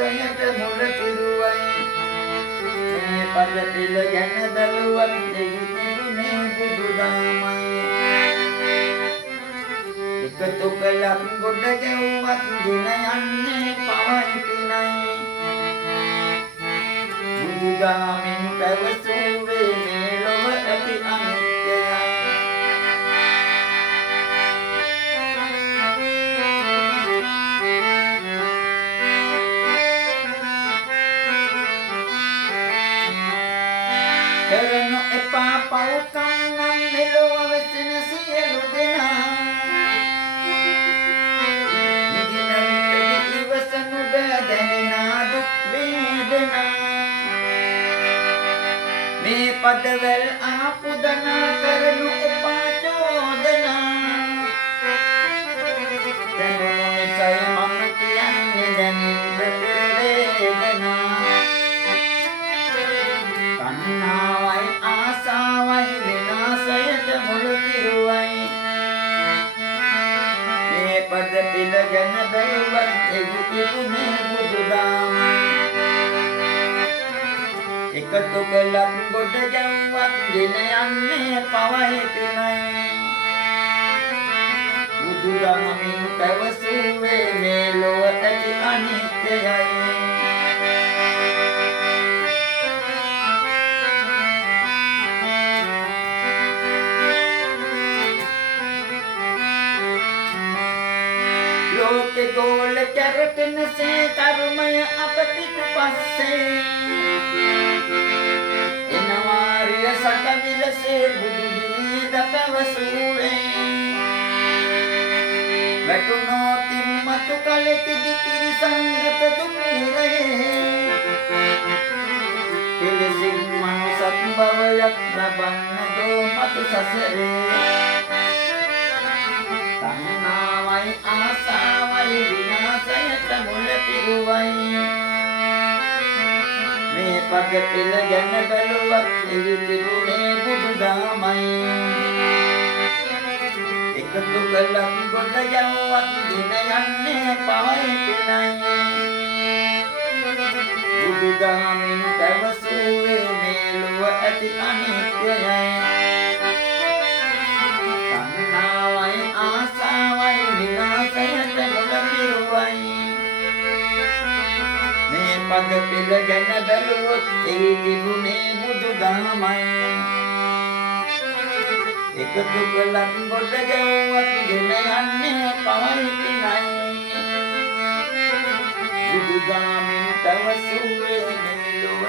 විනාශයට මුල පිරුවයි මේ පද පිළ ගැන දලුවත් දෙවි තිබුණේ බුදුදහමයි එකතු කළත් ගොඩ ගැව්වත් ගෙන යන්නේ පවයි පිනයි බුදුදහමින් පැවසුවේ මේ ලොව ඇති අනිත්‍යයයි කරනු එපා පවකම් නම් මෙලොව වෙසෙන සියලු දෙනා නිදින විටදී ඉවසනු බෑ දැනෙනා දුක් වේදනා මේ පදවැල් ආපුදනා කරනු එපා චෝදනා දැනුණු නිසය මම කියන්නේ දැනින් වේදනා කන්නාවයි ආසාවයි විනාශයට මුල පිරුවයි මේ පද පිළ ගැන බැලුවත් එහි තිබුණේ බුදුදහමයි එකතු කළත් ගොඩ ගැව්වත් ගෙන යන්නේ පවයි පිනයි බුදුදහමින් පැවසුවේ මේ ලොව ඇති අනිත්‍යයයි ලෝකෙ ගෝල කැරකෙනසේ කර්මය අප පිටුපස්සේ එනවාරිය සකවිලසේ බුදු ගීත පැවසුවේ වැටුණෝ තිම්මතු කලෙකදී තිරිසංගත දුක් නිරයේ එලෙසින් මනුසත් භවයක් ලබන්න දෝ මතු සසරේ තණ්හාවයි ආසාවයි විනාශයට මුල පිරුවයි මේ පද පිළ ගැන බැලුවත් එහි තිබුණේ බුදුදහමයි එකතු කළත් ගොඩ යවුවත් ගෙන යන්නේ පවයි පිනයි බුදුදහමින් පැවසුවේ මේ ලොව ඇති අනිත්‍යයයි ආසාවයි විනාශයට මුල පිරුවයි මේ පද පිළ ගැන බැලුවොත් එහි තිබුණේ බුදුදහමයි එකතු කළත් ගොඩ ගැව්වත් ගෙන යන්නේ පවයි පිනයි බුදුදහමින් පැවසුවේ මේ ලොව